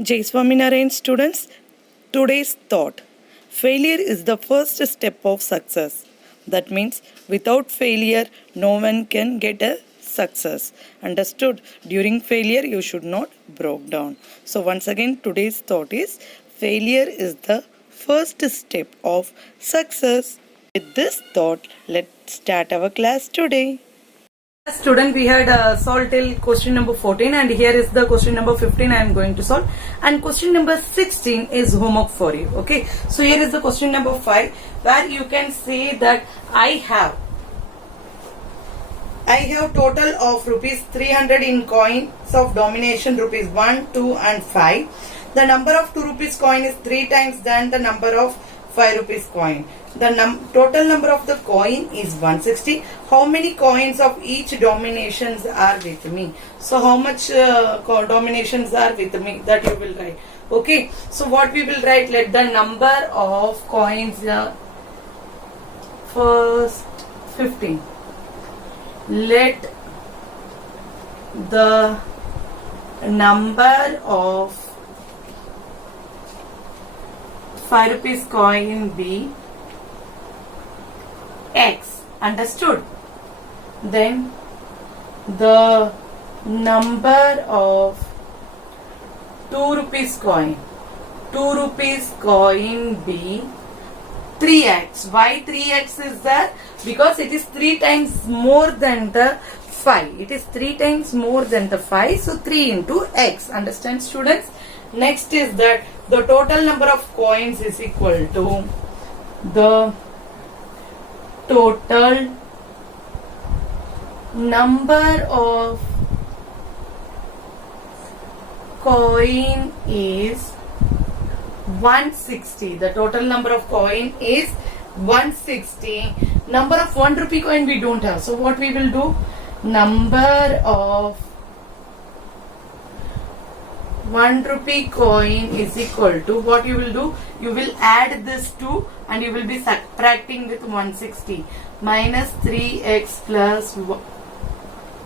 Jai Swaminarayan students, today's thought. Failure is the first step of success. That means without failure, no one can get a success. Understood? During failure, you should not break down. So once again, today's thought is failure is the first step of success. With this thought, let's start our class today. Student, we had solved till question number 14 and here is the question number 15 I am going to solve, and question number 16 is homework for you. Okay, so here is the question number 5 where you can say that I have total of rupees 300 in coins of denomination rupees 1, 2 and 5. The number of 2 rupees coin is 3 times than the number of 5 rupees coin. The total number of the coin is 160. How many coins of each denominations are with me? So how much denominations are with me, that you will write. Okay, so what we will write, let the number of coins first 15. Let the number of 5 rupees coin be X. Understood? Then the number of 2 rupees coin be 3x. Why 3x is there? Because it is 3 times more than the 5. It is 3 times more than the 5. So 3 into x. Understand, students? Next is that the total number of coins is equal to the total number of coin is 160. The total number of coin is 160. Number of 1 rupee coin we don't have. So what we will do? Number of 1 rupee coin is equal to, what you will do? You will add this 2 and you will be subtracting with 160. Minus 3x plus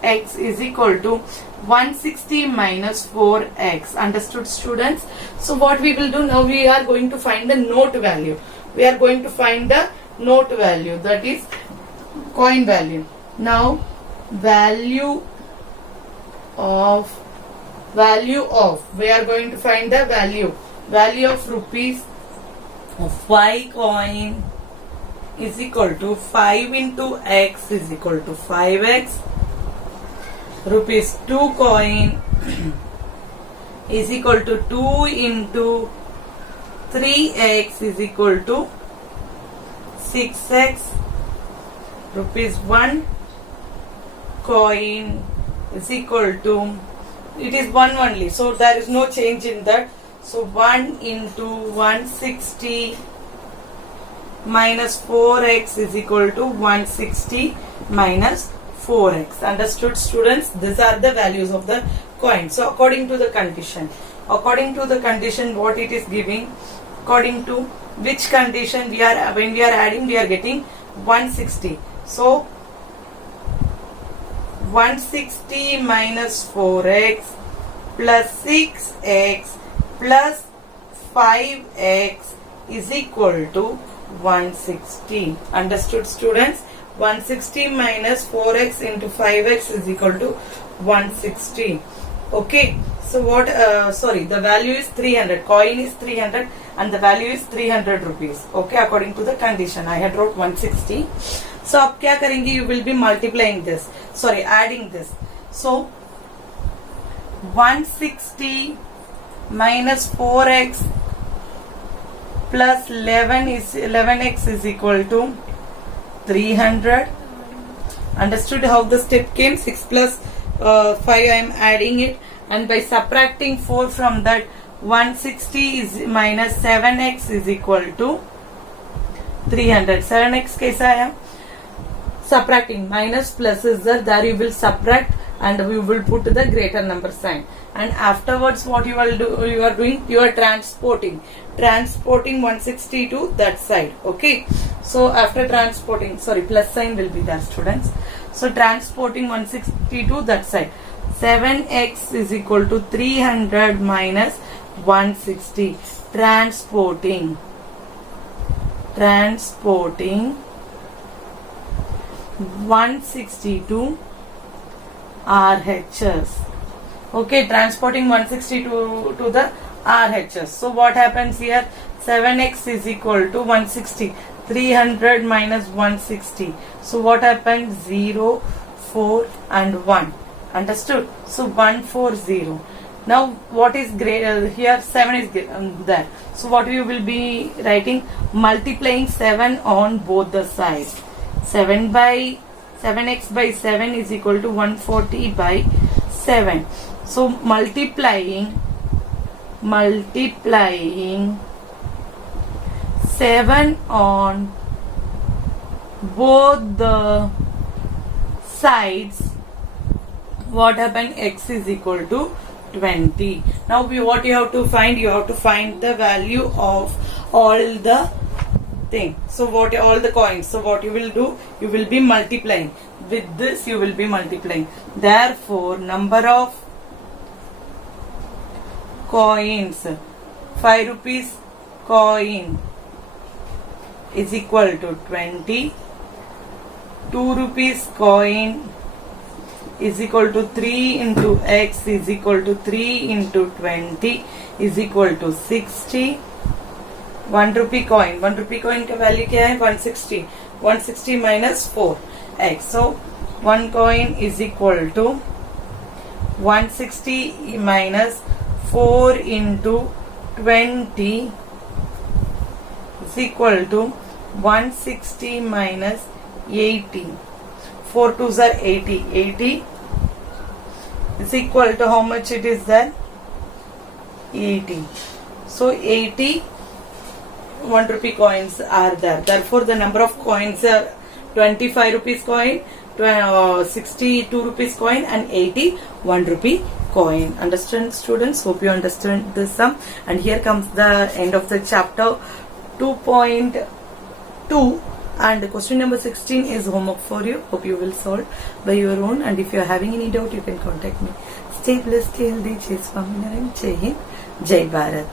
x is equal to 160 minus 4x. Understood, students? So what we will do now, we are going to find the note value. We are going to find the note value, that is coin value. Now value of we are going to find the value of rupees 5 coin is equal to 5 into x is equal to 5x. Rupees 2 coin is equal to 2 into 3x is equal to 6x. Rupees 1 coin is equal to, it is 1 only, so there is no change in that. So 1 into 160 minus 4x is equal to 160 minus 4x. Understood, students? These are the values of the coin. So according to the condition, what it is giving, according to which condition we are, when we are adding, we are getting 160. So 160 minus 4x plus 6x plus 5x is equal to 160. Understood, students? 160 minus 4x into 5x is equal to 160. Okay, so what, the value is 300, coin is 300 and the value is 300 rupees. Okay, according to the condition, I had wrote 160. So अब क्या करेंगे, you will be multiplying this, adding this. So 160 minus 4x plus 11x is equal to 300. Understood how the step came? 6 plus 5 I am adding it, and by subtracting 4 from that, 160 is minus 7x is equal to 300. 7x कैसा आया? Subtracting, minus plus is there you will subtract and we will put the greater number sign, and afterwards what you are doing, you are transporting 160 to that side. Okay, so after transporting, plus sign will be there, students. So transporting 160 to that side, 7x is equal to 300 minus 160. Transporting 160 to RHS. Okay, transporting 160 to the RHS. So what happens here? 7x is equal to 160. 300 minus 160. So what happens? 0, 4 and 1. Understood? So 140. Now what is here? 7 is there. So what you will be writing? Multiplying 7 on both the sides. 7x by 7 is equal to 140 by 7. So multiplying 7 on both the sides, what happened? X is equal to 20. Now what you have to find? You have to find the value of all the thing. So what all the coins? So what you will do? You will be multiplying. With this you will be multiplying. Therefore, number of coins, 5 rupees coin is equal to 20. 2 rupees coin is equal to 3 into x is equal to 3 into 20 is equal to 60. 1 rupee coin का value क्या है? 160. 160 minus 4x. So 1 coin is equal to 160 minus 4 into 20 is equal to 160 minus 80. 4 2s are 80. 80 is equal to how much it is there? 80. So 80 1 rupee coins are there. Therefore, the number of coins are 25 rupees coin, 62 rupees coin and 80 1 rupee coin. Understand, students? Hope you understand this sum. And here comes the end of the chapter 2.2. And question number 16 is homework for you. Hope you will solve by your own. And if you are having any doubt, you can contact me. Stay blessed, stay healthy. Jai Swaminarayan. Jai Hind. Jai Bharat.